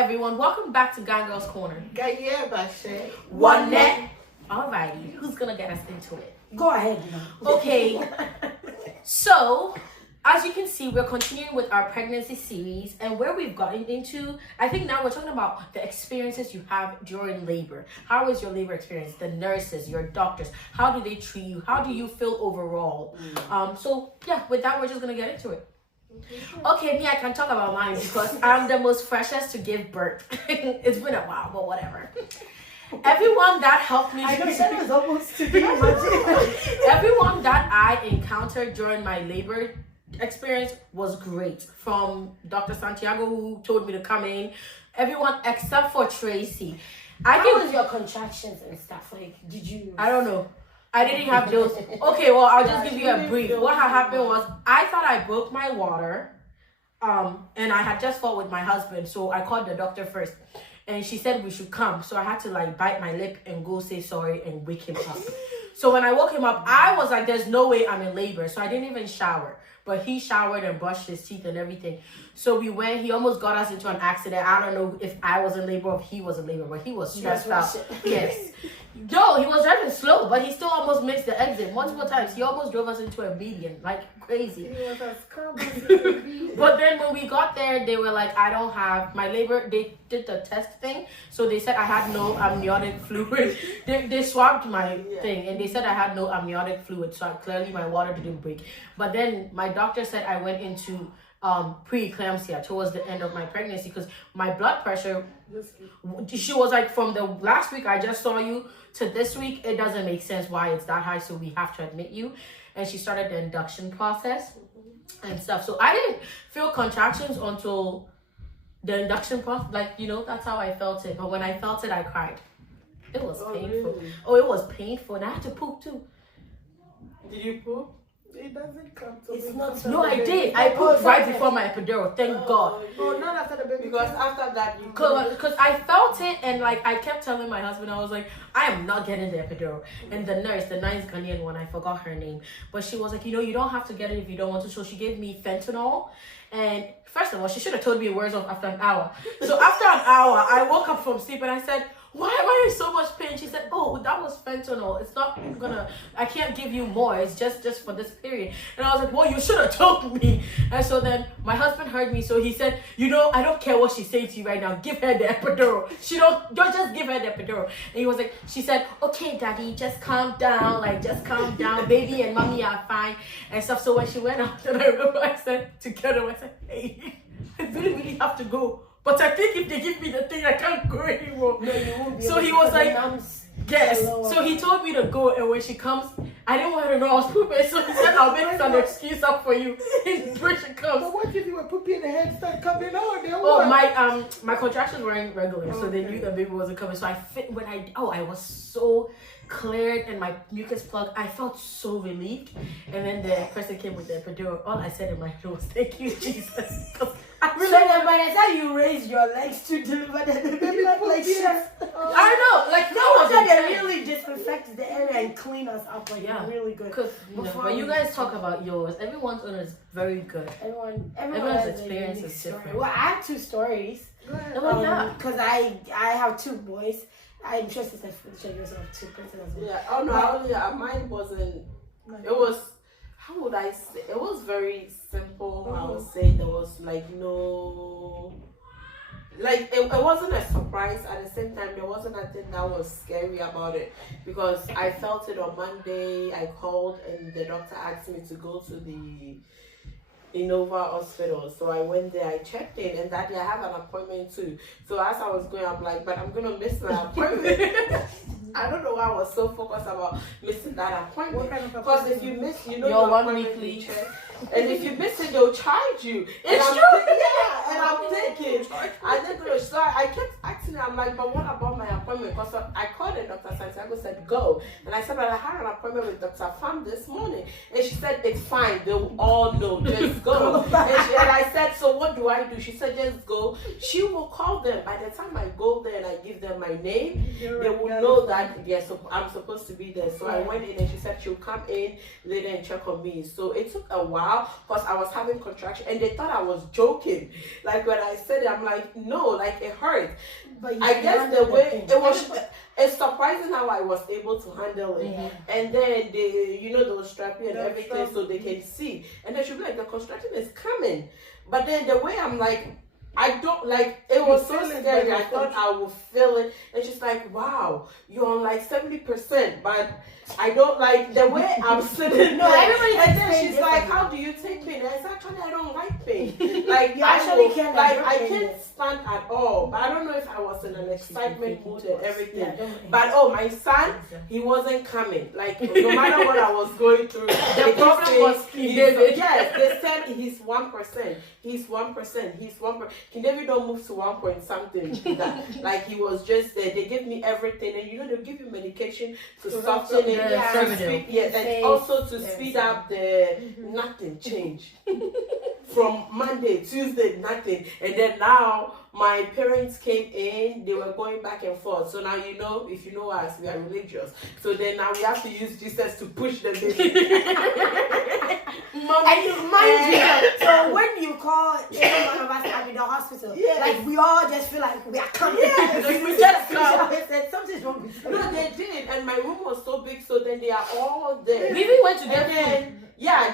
everyone. Welcome back to Gang Girls Corner. One net. Alrighty, who's gonna get us into it? Go ahead. Okay. So, as you can see, we're continuing with our pregnancy series, and where we've gotten into, I think now we're talking about the experiences you have during labor. How is your labor experience? The nurses, your doctors, how do they treat you? How do you feel overall? So yeah, with that, we're just gonna get into it. Okay, me, I can talk about mine because I'm the most freshest to give birth. It's been a while, but whatever. Everyone that helped me. I know that was almost to be much. Everyone that I encountered during my labor experience was great. From Dr. Santiago, who told me to come in, everyone except for Tracy. How was your contractions and stuff? Like, did you? I don't know. I didn't have those. Okay, well, I'll just give you a brief. What had happened was I thought I broke my water, and I had just fought with my husband, so I called the doctor first, and she said we should come. So I had to like bite my lip and go say sorry and wake him up. So when I woke him up, I was like, "There's no way I'm in labor," so I didn't even shower. But he showered and brushed his teeth and everything. So we went. He almost got us into an accident. I don't know if I was in labor or if he was in labor, but he was stressed out. Yes. No, he was driving slow, but he still almost missed the exit multiple times. He almost drove us into a median, like crazy. He was as calm as he could be. But then when we got there, they were like, I don't have my labor. They did the test thing. So they said I had no amniotic fluid. They swabbed my thing and they said I had no amniotic fluid. So clearly my water didn't break. But then my doctor said I went into pre-eclampsia towards the end of my pregnancy because my blood pressure, she was like, from the last week I just saw you to this week, it doesn't make sense why it's that high, so we have to admit you. And she started the induction process and stuff. So I didn't feel contractions until the induction process. Like, you know, that's how I felt it. But when I felt it, I cried. It was painful. Really? Oh, it was painful. And I had to poop too. Did you poop? It doesn't come to It's me. not No, I did. I pooped right before my epidural. Thank God. Oh, not after the baby. Because after that, you Because I felt it, and like I kept telling my husband, I was like, I am not getting the epidural. And the nurse, the nice Ghanaian one, I forgot her name, but she was like, you know, you don't have to get it if you don't want to. So she gave me fentanyl, and first of all, she should have told me it wears off after an hour. So after an hour, I woke up from sleep and I said, why am I in so much pain? She said, oh, that was fentanyl. It's not gonna, I can't give you more. It's just for this period. And I was like, well, you should have told me. And so then my husband heard me. So he said, you know, I don't care what she's saying to you right now. Give her the epidural. Don't just give her the epidural. And he was like, she said, okay, daddy, just calm down. Like, just calm down. Baby and mommy are fine and stuff. So when she went out, and I remember I said together, I said, hey, I really have to go. But I think if they give me the thing, I can't go anymore. No, you won't be So able he to, was because like, the numb's yes. lower. So he told me to go, and when she comes, I didn't want her to know I was pooping. So he said, I'll make some excuse up for you when she comes. But what if you were pooping and the head started coming out? Then Oh, what? my contractions weren't regular, so they knew the baby wasn't coming. So I was so cleared and my mucus plug, I felt so relieved. And then the person came with the epidural. All I said in my head was, thank you, Jesus. 'Cause I really So then by the time you raise your legs to deliver the baby, like shit. I know, like No that was wonder they insane. really disinfect the area and clean us up like really good. Because when you guys talk about yours, everyone's own is very good. Everyone's Everyone's has a experience unique is story. different. Well, I have two stories. Oh, yeah. Because I have two boys. I'm sure Sister Felicia yours have two Princess as well. Yeah. Oh no, mine wasn't. It was. How would I say? It was very simple. I would say there was like no. Like it wasn't a surprise. At the same time, there wasn't nothing that was scary about it because I felt it on Monday. I called and the doctor asked me to go to the Innova Hospital. So I went there, I checked in, and that day I have an appointment too. So as I was going, I'm like, but I'm gonna miss my appointment. I don't know why I was so focused about missing that appointment. What kind of Because if appointment? you miss, you know, Your your 1 appointment weekly you check. And if you miss it, they'll charge you. It's I'm true. Yeah, and I'm thinking, I didn't know. So I kept asking her, I'm like, but what about my appointment? appointment because I called and Dr. Santiago said go. And I said, but I had an appointment with Dr. Pham this morning. And she said, it's fine. They will all know. Just go. And I said, so what do I do? She said, just go. She will call them. By the time I go there and I give them my name, they will know that I'm supposed to be there. So I went in and she said she'll come in later and check on me. So it took a while because I was having contraction and they thought I was joking. Like when I said it, I'm like, no, like it hurt. But I guess the way it was, it's surprising how I was able to handle it. And then they will strap you and everything so they can see. And then she'll be like, the contraction is coming. But then the way I'm like, I don't like it was so scary. I thought I would feel it. And she's like, wow, you're on like 70%, but I don't like the way I'm sitting. No, everybody. And then she's like, how do you take pain? And I said, actually, I don't like pain. Like you actually can't. Like I can't stand at all. But I don't know if I was in an excitement mood and everything. But my son, he wasn't coming. Like no matter what I was going through, the problem was David. Yes, they said he's 1%. He's 1%. He's 1%. He never don't move to 1 point something. Like he was just there. They gave me everything, and they'll give you medication to soften it. And also to speed up the nothing change. From Monday, Tuesday, nothing. And then now my parents came in, they were going back and forth. So now if you know us, we are religious. So then now we have to use Jesus to push the baby. And you mind you, so when you call any one of us in the hospital, like we all just feel like we are coming. We just come. They said something's wrong with you. No, they did, and my room was so big, so then they are all there. We even went to them.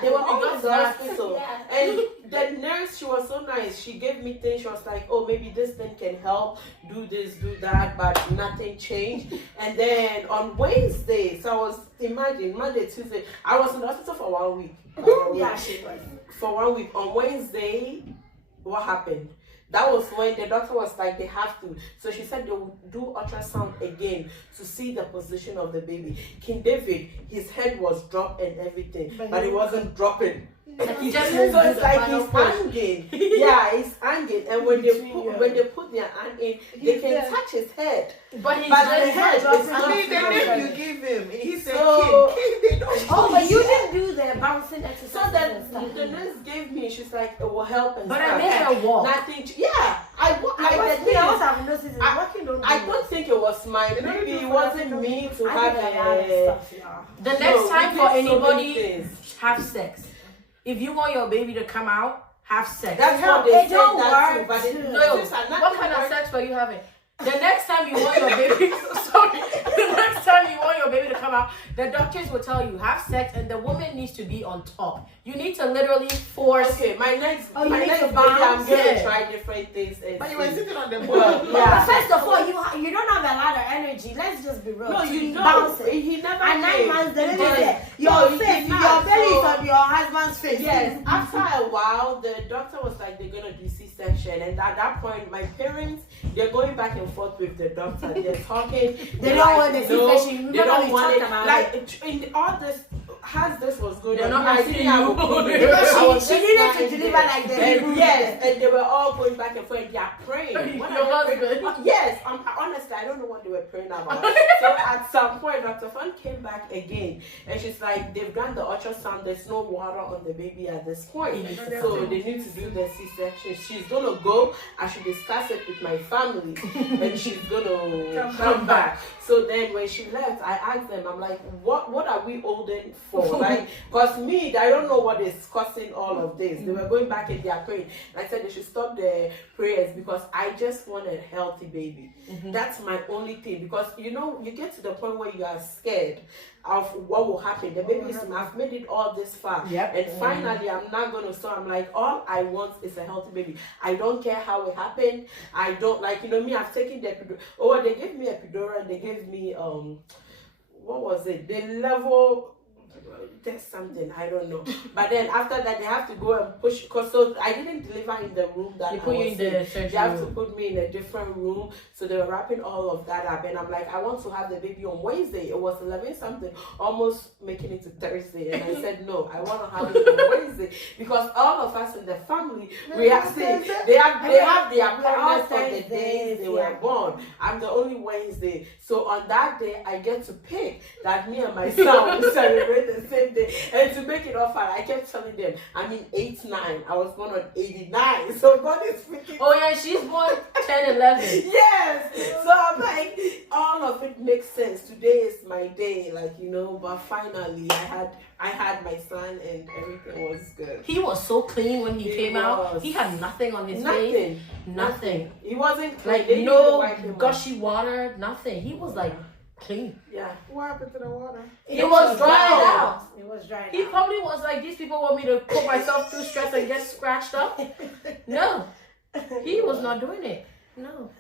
They were all in the hospital. And the nurse, she was so nice. She gave me things. She was like, oh, maybe this thing can help. Do this, do that. But nothing changed. And then on Wednesday, so I was, imagine, Monday, Tuesday, I was in the hospital for 1 week. She was. For 1 week. On Wednesday, what happened? That was when the doctor was like, they have to. So she said they will do ultrasound again to see the position of the baby. King David, his head was dropped and everything, but it wasn't dropping. He just so it's like he's hanging. He's hanging. And when they put their hand in, they can touch his head. But his head is not. The name you give him, he's a So- kid. They don't. Oh, but you didn't do the bouncing exercise. So that the nurse gave me, she's like, it will help and But stuff. I made her walk. Nothing. I don't think it was mine. Maybe it wasn't me to have a. The next time for we did so many anybody, things. have sex. If you want your baby to come out, have sex. That's what they said that too, but it What kind of sex were you having? The next time you want your baby, sorry, the next time you want your baby to come out, the doctors will tell you have sex, and the woman needs to be on top. You need to literally force. Okay, my next you baby, need to I'm bounce, gonna try different things. And But you were see. sitting on the Well, board. But first of all, you don't have a lot of energy. Let's just be real. No, To you be don't. bouncing. He never. And 9 came. months, the lady But- said, No, your he face, did your not. belly is So- on your husband's face. Yes, after a while, the doctor was like, they're gonna do C-section, and at that point, my parents, they're going back and forth with the doctor. They're talking. They don't want the C-section. They Remember don't we want talked it. about Like in all this, as this was going They're on, not I asking didn't have a you. problem. Because I was she just needed to lying deliver there. like the And Hebrew. yes, and they were all going back and forth. They are praying. What Your are they husband. praying? Yes, honestly, I don't know what they were praying about. So at some point, Dr. Fan came back again, and she's like, they've done the ultrasound. There's no water on the baby at this point, so they need to do the C-section. She's gonna go. I should discuss it with my family, and she's gonna come back. So then when she left, I asked them, I'm like, what are we holding for? Like, cause me, I don't know what is causing all of this. They were going back and they are praying. And I said they should stop the prayers because I just want a healthy baby. That's my only thing, because you get to the point where you are scared of what will happen. The baby is, I've made it all this far. Yep. And finally I'm not gonna, so I'm like, all I want is a healthy baby. I don't care how it happened. I don't me, I've taken the epidural. Oh, they gave me epidural and they gave me what was it? The level, there's something, I don't know. But then after that, they have to go and push, because so I didn't deliver in the room that They I put you was in the in. surgery They have to room. put me in a different room. So they were wrapping all of that up. And I'm like, I want to have the baby on Wednesday. It was 11 something, almost making it to Thursday. And I said, no, I want to have it on Wednesday. Because all of us in the family, we have seen, they have their appointments for the days they were were born. I'm the only Wednesday. So on that day, I get to pick that me and my son will celebrate the same day. And to make it all fun, I kept telling them, I mean 8-9. I was born on 89. So God is freaking. Oh yeah, she's born 10-11. Yes. So I'm like, all of it makes sense. Today is my day, like, you know, but finally I had my son and everything was good. He was so clean when he came out. was. He had nothing on his face. Nothing. He wasn't clean. Like They didn't no wipe him off. gushy water, nothing. He was like clean. Yeah. What happened to the water? It was dried out. It was dried He out. probably was like, these people want me to put myself through stress and get scratched up. No, he was not doing it. No.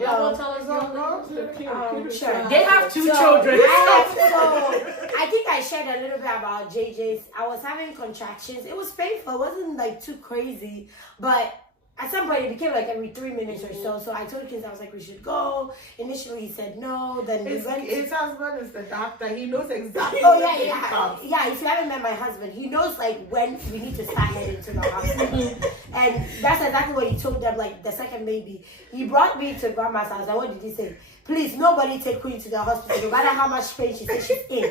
Y'all want to tell us something? Sure. They have two So, children. I think I shared a little bit about JJ's. I was having contractions. It was painful. It wasn't like too crazy, but at some point it became like every 3 minutes or so. So I told kids, I was like, we should go. Initially he said no. Then we went. His husband is the doctor. He knows exactly. Oh when yeah. Yeah, if you haven't met my husband, he knows like when we need to start heading to the hospital. And that's exactly what he told them, like the second baby. He brought me to grandma's house. And what did he say? Please, nobody take Queen to the hospital, no matter how much pain she says she's in.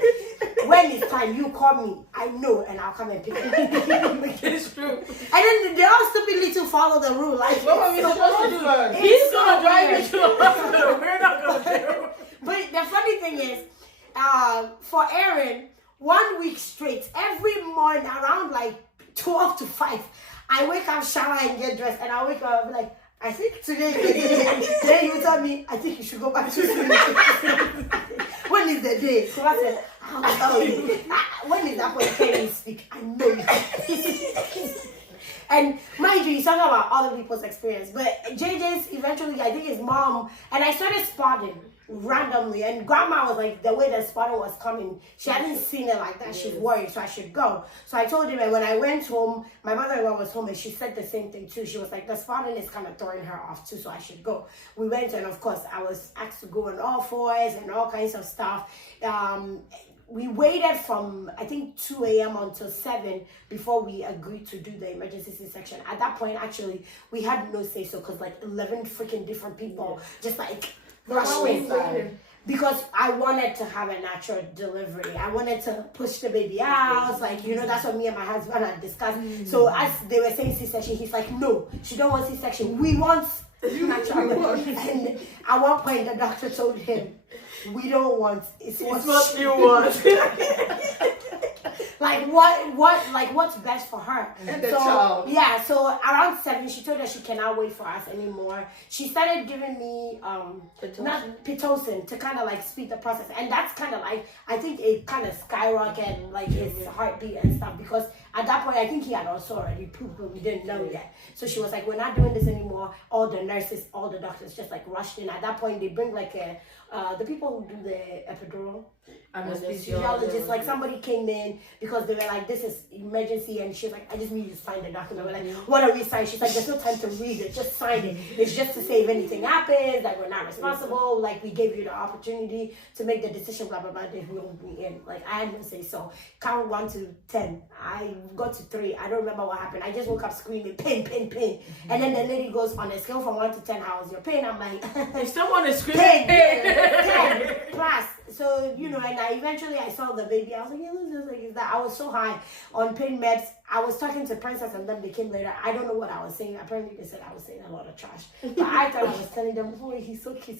When it's time, you call me. I know, and I'll come and pick her. It's true. And then they all stupidly to follow the rule. Like, What were we supposed to do? It's He's so gonna drive weird. you to the hospital. We're not gonna do it. But the funny thing is, for Aaron, 1 week straight, every morning around like 12 to 5, I wake up, shower, and get dressed, and I wake up and be like, I think today is the day. Then you tell me, I think you should go back to sleep. When is the day? So I said, I'll tell you. When is that point? Can you speak? I know you. And mind you, he's talking about other people's experience. But JJ's eventually, I think his mom, and I started spotting randomly. And grandma was like, the way the spotter was coming, she hadn't seen it like that. She's worried, so I should go. So I told him, and when I went home, my mother-in-law was home, and she said the same thing too. She was like, the spotting is kind of throwing her off too, so I should go. We went, and of course, I was asked to go on all fours and all kinds of stuff. We waited from, I think, 2 a.m. until 7 before we agreed to do the emergency C-section. At that point, actually, we had no say-so because like 11 freaking different people just like rushed in. Because I wanted to have a natural delivery. I wanted to push the baby out. Like, you know, that's what me and my husband had discussed. So as they were saying C-section, he's like, no, she don't want C-section. We want natural. And at one point, the doctor told him, we don't want, it's what you want. like what's best for her. And the so child. yeah, so around 7 she told us she cannot wait for us anymore. She started giving me Pitocin to kind of like speed the process, and that's kind of like, I think it kind of skyrocketed like his heartbeat and stuff, because at that point I think he had also already pooped, but we didn't know yet. So she was like, we're not doing this anymore. All the nurses, all the doctors just like rushed in. At that point they bring like the people who do the epidural, anesthesiologist, like somebody came in because they were like, this is emergency, and she's like, I just need you to sign the document. We're like, what are we signing? She's like, there's no time to read it, just sign it. It's just to say if anything happens, like we're not responsible, like we gave you the opportunity to make the decision, blah blah blah, they will be in. Like I had to say so. Count 1 to 10. I got to 3. I don't remember what happened. I just woke up screaming, pain, pain, pain. And then the lady goes, on a scale from 1 to 10, how's your pain? I'm like, If someone is screaming, 10 plus. So, you know, and eventually I saw the baby. I was like, yeah, this is like, is that? I was so high on pain meds. I was talking to Princess, and then they came later. I don't know what I was saying. Apparently they said I was saying a lot of trash. But I thought I was telling them, oh, he's so cute.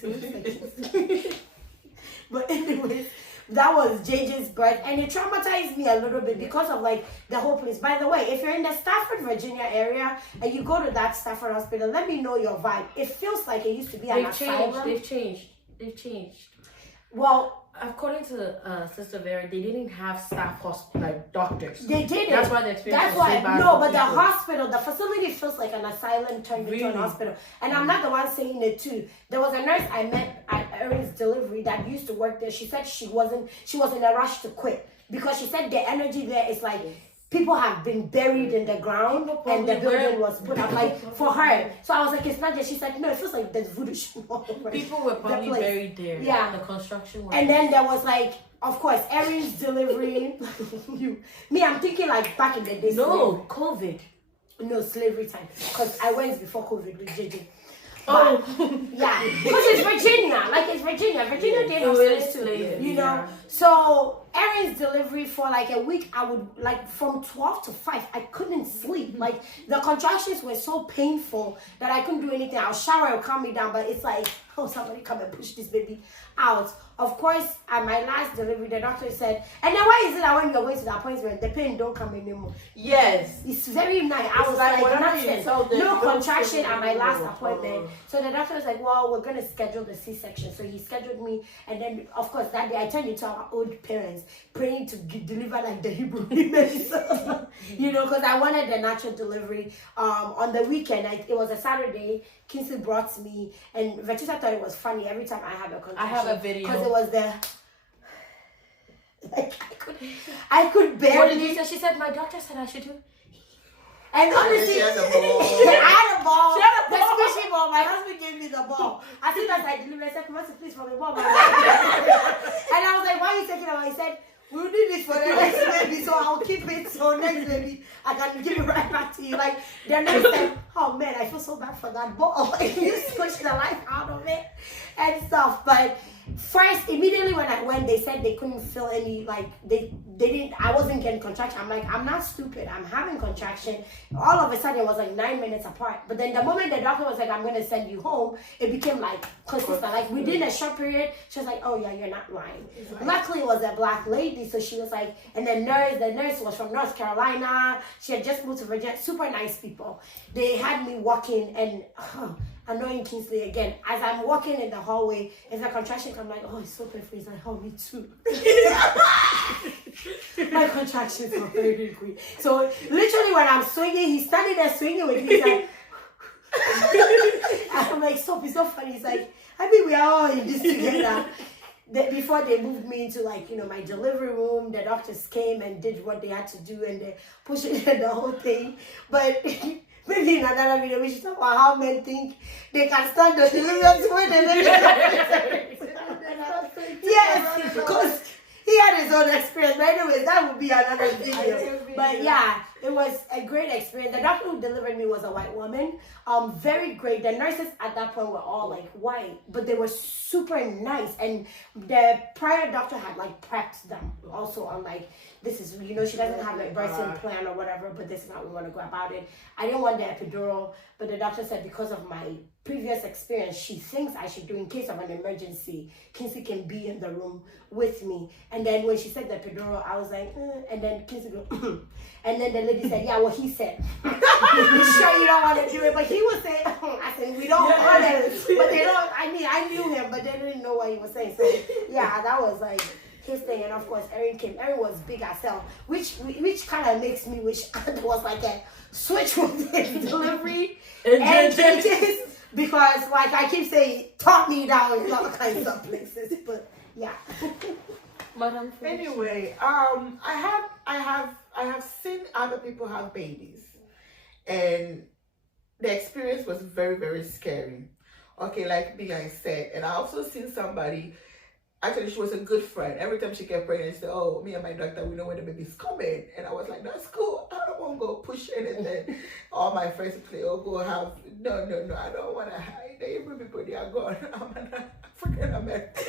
But anyways, that was JJ's birth, and it traumatized me a little bit because of like the whole place. By the way, if you're in the Stafford, Virginia area and you go to that Stafford hospital, let me know your vibe. It feels like it used to be an asylum. They've changed. Well, according to Sister Vera, they didn't have staff like doctors. they didn't. That's why the experience That's was why. so bad. No, for but the people. hospital, the facility feels like an asylum turned into an Really? hospital. And I'm not the one saying it too. There was a nurse I met at Erin's delivery that used to work there. She said she was in a rush to quit because she said the energy there is like people have been buried in the ground and the building was put up like for her. So I was like, it's not just. She's like, no, it feels like there's voodoo shit all over. People were probably place. buried there. Yeah. The construction work. And then there was like, of course, Erin's delivery. Me, I'm thinking like back in the day. No, COVID. No, slavery time. Because I went before COVID with JJ. Oh, Yeah, because it's Virginia. Like it's Virginia. Virginia did So have it's late. you know. Yeah. So Erin's delivery for like a week, I would like from 12 to 5, I couldn't sleep. Like the contractions were so painful that I couldn't do anything. I'll shower, it'll calm me down, but it's like, oh, somebody come and push this baby out. Of course, at my last delivery, the doctor said, and then why is it that when you're going to the appointment, the pain don't come anymore? Yes. It's very nice. I It's was like like, whenever you nothing. tell them No you don't contraction feel at my last anymore. appointment. So the doctor was like, well, we're going to schedule the C-section. So he scheduled me. And then, of course, that day I turned into our old parents praying to deliver like the Hebrew women. So, you know, because I wanted the natural delivery. On the weekend, it was a Saturday. Kingsley brought me. And Vetisa thought it was funny every time I have a contraction. I have a video. Because it was the... Like, I could barely... What did you say? She said, my doctor said I should do. And honestly, She had the ball. I had a ball. She had a The ball. squishy ball. My husband gave me the ball. As soon as I delivered, I said, "Come on, please for the ball." And I was like, "Why are you taking it away?" He said, "We'll need this for the next baby, so I'll keep it. So next baby, I can give it right back to you." Like the next time, oh man, I feel so bad for that ball. Like you squished the life out of it and stuff. But first, immediately when I went, they said they couldn't feel any, like they didn't, I wasn't getting contraction. I'm like, I'm not stupid, I'm having contraction. All of a sudden it was like 9 minutes apart. But then the moment the doctor was like, I'm gonna send you home, it became like consistent. Like within a short period, she was like, oh yeah, you're not lying. Luckily it was a black lady, so she was like, and the nurse was from North Carolina. She had just moved to Virginia. Super nice people. They had me walking and annoying Kingsley again. As I'm walking in the hallway, if a contraction comes, I'm like, oh, it's so painful. He's like, oh, me too. My contractions are very quick. So literally when I'm swinging, he's standing there swinging with me. He's like, I'm like, stop, it's not funny. He's like, I mean, we are all in this together. Before they moved me into like, you know, my delivery room, the doctors came and did what they had to do and they pushed the whole thing. But maybe in another video, we should talk about how men think they can stand the deliverance when they yes, because he had his own experience. But anyways, that would be another video. But yeah, it was a great experience. The doctor who delivered me was a white woman. Very great. The nurses at that point were all like white, but they were super nice. And the prior doctor had like prepped them also on like, this is, you know, she doesn't have a birthing plan or whatever, but this is how we want to go about it. I didn't want the epidural, but the doctor said because of my previous experience, she thinks I should do in case of an emergency. Kingsley can be in the room with me. And then when she said the epidural, I was like, and then Kingsley go, and then the lady said, yeah, what he said. You sure you don't want to do it? But he was saying, I said, we don't want it. But they don't, I knew him, but they didn't know what he was saying. So yeah, that was like his thing. And of course, Erin came. Erin was big as hell, which kind of makes me wish there was like a switch with his delivery and changes. Because like I keep saying, taught me down in all kinds of places. But yeah. Madam. Anyway, I have seen other people have babies, and the experience was very, very scary. Okay, like me, I said, and I also seen somebody. Actually, she was a good friend. Every time she get pregnant, she said, "Oh, me and my doctor, we know when the baby's coming." And I was like, "That's cool. I don't want to go push anything." All my friends would say, "Oh, go have." No. I don't want to hide. The Hebrew people, they are gone. I'm an African American.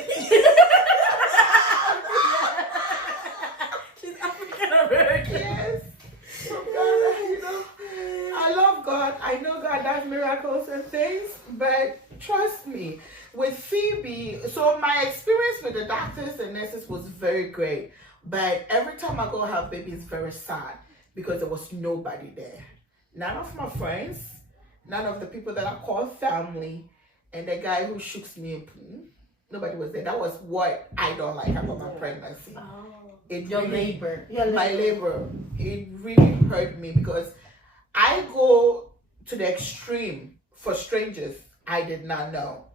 She's African American. Yes. So God, you know, I love God. I know God does miracles and things, but trust me, with Phoebe, so my experience with the doctors and nurses was very great. But every time I go have baby, it's very sad because there was nobody there. None of my friends, none of the people that I call family, and the guy who shooks me up. Nobody was there. That was what I don't like about my pregnancy. Oh. It Your really, labor. my labor, it really hurt me because I go to the extreme for strangers I did not know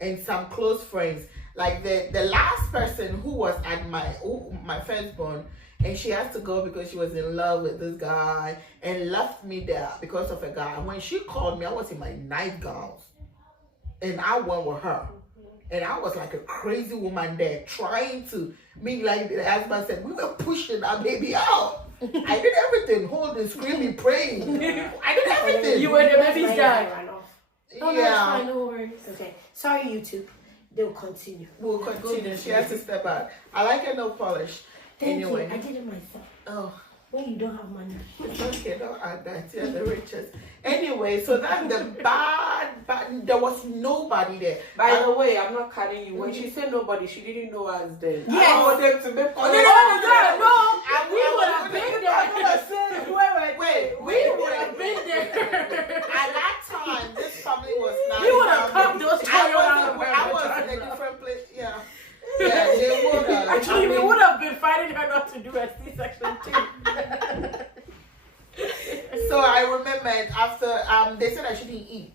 and some close friends. Like the last person who was at my firstborn, and she has to go because she was in love with this guy and left me there because of a guy. And when she called me, I was in my nightgowns and I went with her. And I was like a crazy woman there trying to be like the husband said, we were pushing our baby out. I did everything, holding, screaming, praying. I did everything. You were the baby's dad. Ran off. Oh, no, it's fine, no worries. Okay. Sorry, YouTube. They'll continue. We'll continue. She has to step out. I like her nail polish. Thank Anyway. you. I did it myself. Oh. When you don't have money. It's okay, don't add that. You're the richest. Anyway, so that's the bad. There was nobody there. By the way, I'm not cutting you. When she said nobody, she didn't know us then. Yes. I want them to make Oh, no. We would have been there. Wait, We would have been there. at that time, this family was not. We would have come those I was in a different place. Yeah. Yeah, they would have. Actually, we would have been fighting her not to do a C-section too. So I remembered after they said I shouldn't eat.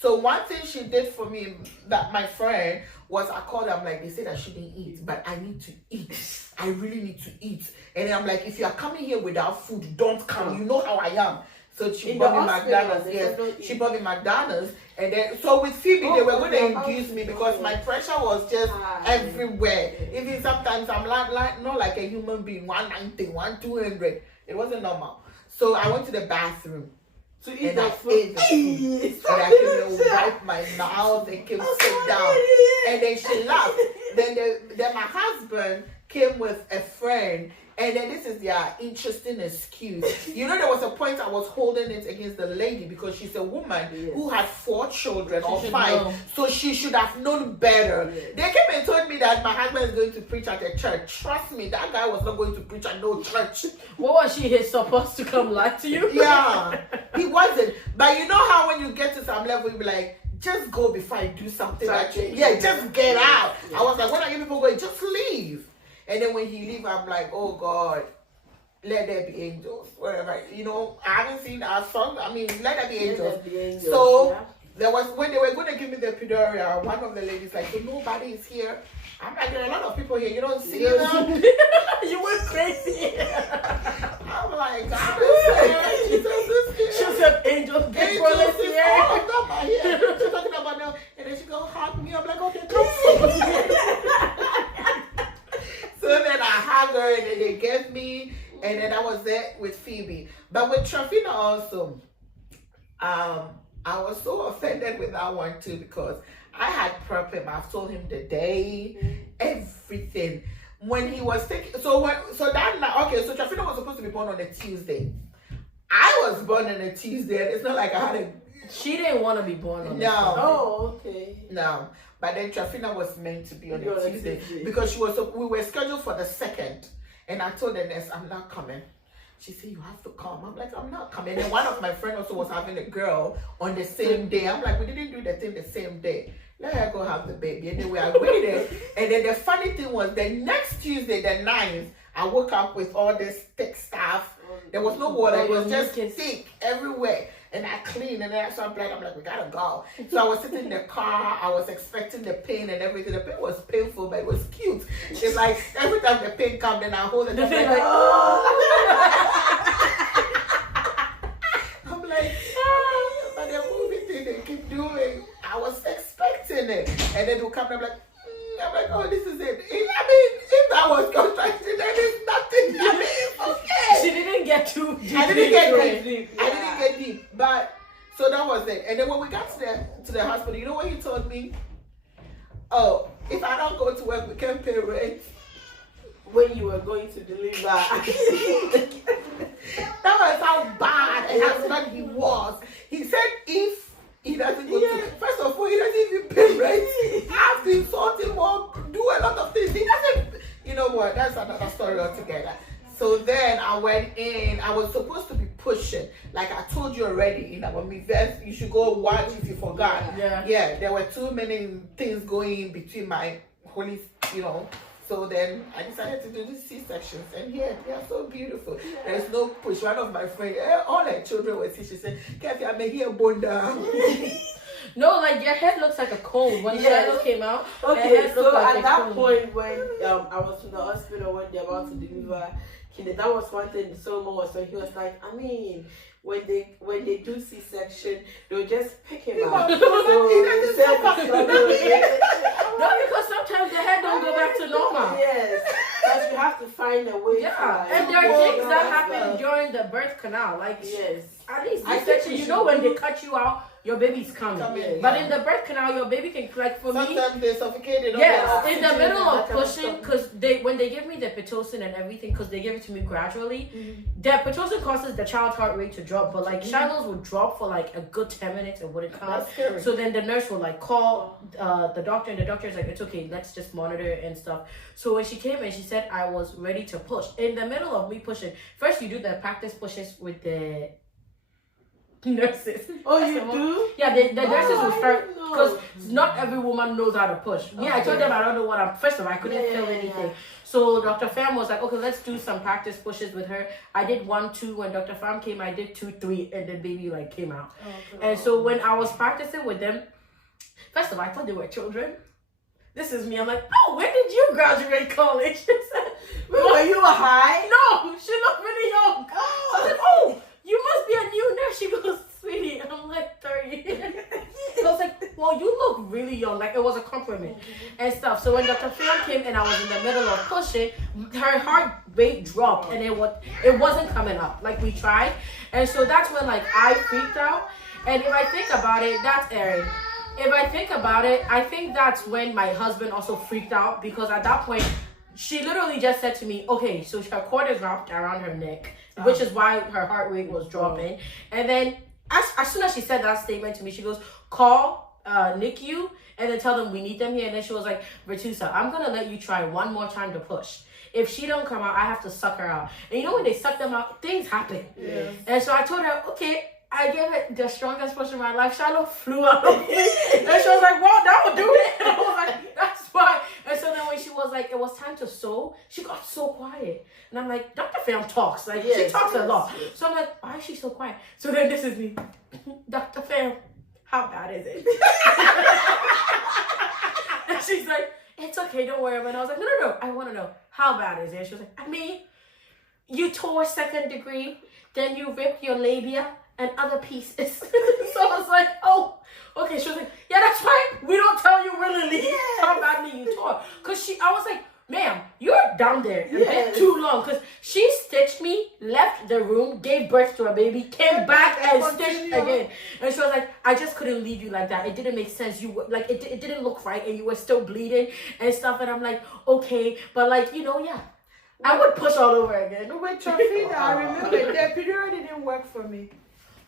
So one thing she did for me, that my friend, was I called her, I'm like, they said I shouldn't eat, but I need to eat. I really need to eat. And I'm like, if you are coming here without food, don't come. You know how I am. So she bought me McDonald's. Yes, she bought me McDonald's. And then, so with Phoebe, they were going to induce me because my pressure was just everywhere. Even sometimes I'm like not like a human being, 190, 200. It wasn't normal. So I went to the bathroom. To eat And I that food. ate the food. And I came and wiped my mouth and came sit down. And then she laughed. Then my husband came with a friend. And then this is their interesting excuse. You know, there was a point I was holding it against the lady because she's a woman who had 4 children or 5. know. So she should have known better. Yes. They came and told me that my husband is going to preach at a church. Trust me, that guy was not going to preach at no church. What was she supposed to come lie to you? Yeah, he wasn't. But you know how when you get to some level, you be like, just go before I do something. Just get out. I was like, when are you people going? Just leave. And then when he leave, I'm like, oh God, let there be angels. Whatever. You know, I haven't seen our song. I mean, let there be angels. So there was, when they were going to give me the epidural, one of the ladies like, so nobody is here. I'm like, there are a lot of people here. You don't see them. You went crazy. I'm like, God is here. Jesus is here. She said, angels, get Angels for is here. all of them are here. She's talking about them. And then she go hug me. I'm like, okay, come. So then I hug her and then they gave me, and then I was there with Phoebe. But with Trafina also, I was so offended with that one too because I had prepped him. I've told him the day, everything. When he was taking, so that night, okay, so Trafina was supposed to be born on a Tuesday. I was born on a Tuesday, and it's not like I had a. She didn't want to be born on No. Oh, okay. No, but then Trafina was meant to be on You're a on Tuesday Tuesday. because we were scheduled for the 2nd, and I told the nurse I'm not coming. She said you have to come. I'm like I'm not coming. And then one of my friends also was having a girl on the same day. I'm like we didn't do the thing the same day. Let her go have the baby. Anyway, I waited, and then the funny thing was the next Tuesday, the 9th, I woke up with all this thick stuff. There was no water. It was just thick everywhere. And I cleaned and then I saw blood. I'm like, we gotta go. So I was sitting in the car. I was expecting the pain and everything. The pain was painful, but it was cute. It's like every time the pain comes, then I hold it. I'm like, I'm like, but the movie thing they keep doing, I was expecting it. And then they'll come and I'm like, I'm like, oh, this is it. I mean, if that was contracted, then it's nothing. I mean, it's okay. She didn't get too deep. I didn't get deep. I didn't get deep. But so that was it. And then when we got to the hospital, you know what he told me? Oh, if I don't go to work, we can't pay rent. When you were going to deliver. That was how bad a husband he was. He said if he doesn't go to, first of all, he doesn't even pay rent. I have to insult him or do a lot of things. He doesn't, you know what, that's another story altogether. So then I went in, I was supposed to be pushing. Like I told you already, in our event, you should go watch if you forgot. Yeah, there were too many things going between my holy, you know. So then I decided to do these C-sections, and here they are so beautiful. There's no push. One of my friends, all her children were see. She said, "Kathy, I'm here, Bunda." No, like your head looks like a cone. When Shiloh came out, Okay, so like at that point when I was in the hospital when they're about to deliver Kinder, that was one thing Solomon was saying. He was like, I mean, when they do C-section, they'll just pick him up. No, because sometimes the head don't go back to normal. Yes, but you have to find a way. And there are things that happen during the birth canal. Like yes, at least C-section, you know when they cut you out, your baby's coming. Coming, But yeah. in the birth canal, your baby can, like for me, Sometimes they suffocate. They don't yes, get in the oxygen middle and of that kind pushing, stuff. because when they give me the Pitocin and everything, because they give it to me gradually, the Pitocin causes the child's heart rate to drop, but like Shiloh's would drop for like a good 10 minutes, it wouldn't come. That's scary. So then the nurse will like call the doctor, and the doctor is like, it's okay, let's just monitor it and stuff. So when she came and she said I was ready to push, in the middle of me pushing, first you do the practice pushes with the nurses. Oh, First you of all, do? yeah, the nurses will I start, didn't know. because not every woman knows how to push. Yeah, I told them I don't know what I'm. First of all, I couldn't Yeah, feel yeah, anything. yeah. So Dr. Pham was like, okay, let's do some practice pushes with her. I did 1, 2. When Dr. Pham came, I did 2, 3, and the baby like came out. And so when I was practicing with them, first of all, I thought they were children. This is me. I'm like, oh, when did you graduate college? She said, Were you high? no, she looked really young. I said, oh, you must be a new nurse. She goes, sweetie, I'm like 30. So I was like, well, you look really young. Like, it was a compliment and stuff. So when Dr. Pham came and I was in the middle of pushing, her heart rate dropped and it wasn't coming up. Like, we tried. And so that's when, like, I freaked out. And if I think about it, that's Erin. If I think about it, I think that's when my husband also freaked out, because at that point, she literally just said to me, okay, so her cord is wrapped around her neck, which is why her heart rate was dropping. And then as soon as she said that statement to me, she goes, call NICU and then tell them we need them here. And then she was like, Virtusa, I'm going to let you try one more time to push. If she don't come out, I have to suck her out. And you know when they suck them out, things happen. Yes. And so I told her, okay, I gave it the strongest push in my life. Shiloh flew out of me. And she was like, well, that will do it. And I was like, that's fine. And so then when she was like, it was time to sew, she got so quiet. And I'm like, Dr. Pham talks. Like, she Yes, talks a yes, lot. yes. So I'm like, why is she so quiet? So then this is me. Dr. Pham, how bad is it? And she's like, it's okay, don't worry. And I was like, no, I want to know, how bad is it? She was like, I mean, you tore 2nd degree, then you ripped your labia and other pieces. So I was like, oh, okay. She was like, yeah, that's right. We don't tell you willingly how badly you tore. Because I was like, ma'am, you're down there a bit too long. Because she stitched me, left the room, gave birth to a baby, came back and stitched again. And she was like, I just couldn't leave you like that. It didn't make sense. You were like, it didn't look right, and you were still bleeding and stuff. And I'm like, okay, but like, yeah. I would push all over again. With Trafina, I remember the epidural didn't work for me.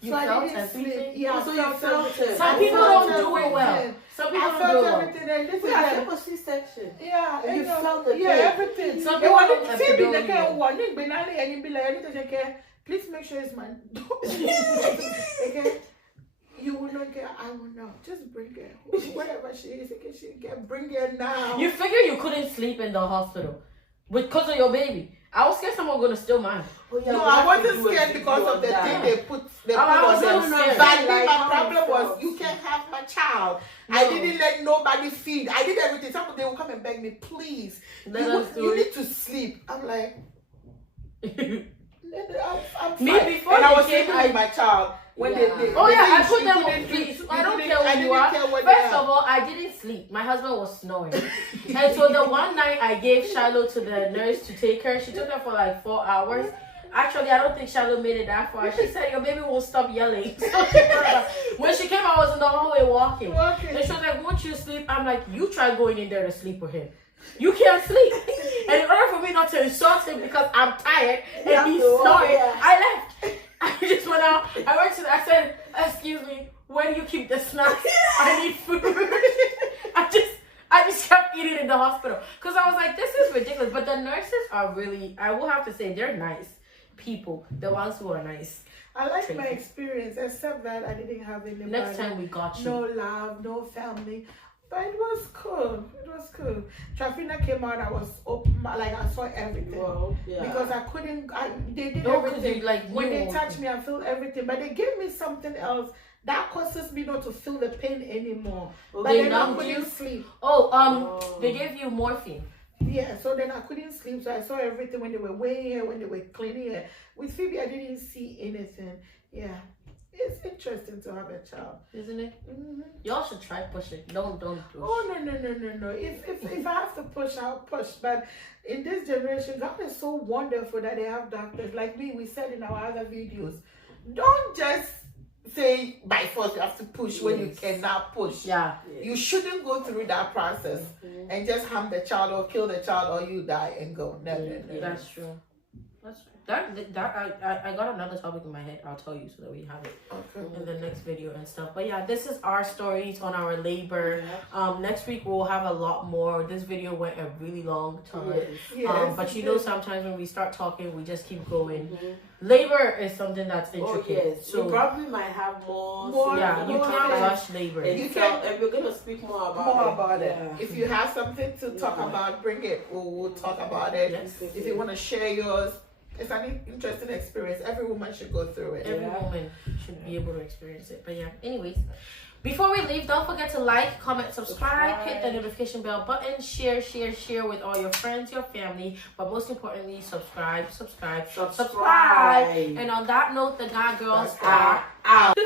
You So I felt didn't sleep. everything? Yeah, So you felt it. Some I people felt don't do it well. everything. Some people I don't do felt it well. everything, and this is Yeah, the- it was C-section. yeah, You felt the yeah, pain. everything. Some It people wasn't don't Phoebe, epidural the you. kind of one, Nick Benali, and you'd be like, I need to take care. Please make sure it's mine. Okay? You will not get, I will not. Just bring her. Wherever she is, okay, she can bring her now. You figure you couldn't sleep in the hospital because of your baby. I was scared someone gonna steal mine. Oh, yeah, No, we I have to wasn't do it scared because of the that. thing they put I was on so them. scared. But Like my how problem it was felt. you can't have my child. No. I didn't let nobody feed. I did everything. Some they will come and beg me, please. Let You, us do you it. need to sleep. I'm like, I'm fine. Me, before and I they was came, sleeping with my child when Yeah. they Oh they yeah, I didn't- put you them on couldn't do- please. you I don't couldn't- care I who you didn't are. care what First they are. of all, I didn't sleep. My husband was snoring. And so the one night I gave Shiloh to the nurse to take her, she took her for like 4 hours. Actually, I don't think Shiloh made it that far. She said, your baby won't stop yelling. So she brought her. When she came, I was in the hallway walking. And she was like, won't you sleep? I'm like, you try going in there to sleep with him. You can't sleep. And in order for me not to insult him because I'm tired and he's snoring, I left. I just went out. I said, excuse me, where do you keep the snacks? I need food. I just kept eating in the hospital. Because I was like, this is ridiculous. But the nurses are really, I will have to say, they're nice people. The ones who are nice. I like my experience, except that I didn't have anybody. Next time we got you. No love, no family. But it was cool. It was cool. Trafina came out, I was open, like I saw everything. Well, yeah. Because I couldn't, they did No, 'cause everything. you, like, when knew they all touched the- me, I felt everything. But they gave me something else that causes me not to feel the pain anymore. Oh, But they then I numbed couldn't you? sleep. Oh, they gave you morphine. Yeah, so then I couldn't sleep. So I saw everything when they were weighing her, when they were cleaning her. With Phoebe, I didn't see anything. Yeah. It's interesting to have a child. Isn't it? Mm-hmm. Y'all should try pushing. Don't push. Oh no! If I have to push, I'll push. But in this generation, God is so wonderful that they have doctors like me. We said in our other videos, don't just say by force you have to push when you Yes. cannot push. Yeah. You shouldn't go through that process and just harm the child or kill the child or you die and go. No, no, no. That's true. That's I got another topic in my head. I'll tell you so that we have it Okay. in the next video and stuff. But yeah, this is our stories on our labor. Next week we'll have a lot more. This video went a really long time. Yes, But you know, sometimes when we start talking, we just keep going. Mhm. Labor is something that's Oh intricate. yes, So we probably might have more. More, yeah, you more can't things. rush labor. You can- and we're gonna speak more about more it. about it. Yeah. If you have something to talk Yeah. about, bring it. We'll talk about it. Yes. If you want to share yours, it's an interesting experience. Every woman should go through it. Every Yeah. woman should be able to experience it. But yeah, anyways. Before we leave, don't forget to like, comment, subscribe, hit the notification bell button, share with all your friends, your family, but most importantly, subscribe. Subscribe. And on that note, the God Girls Are are out.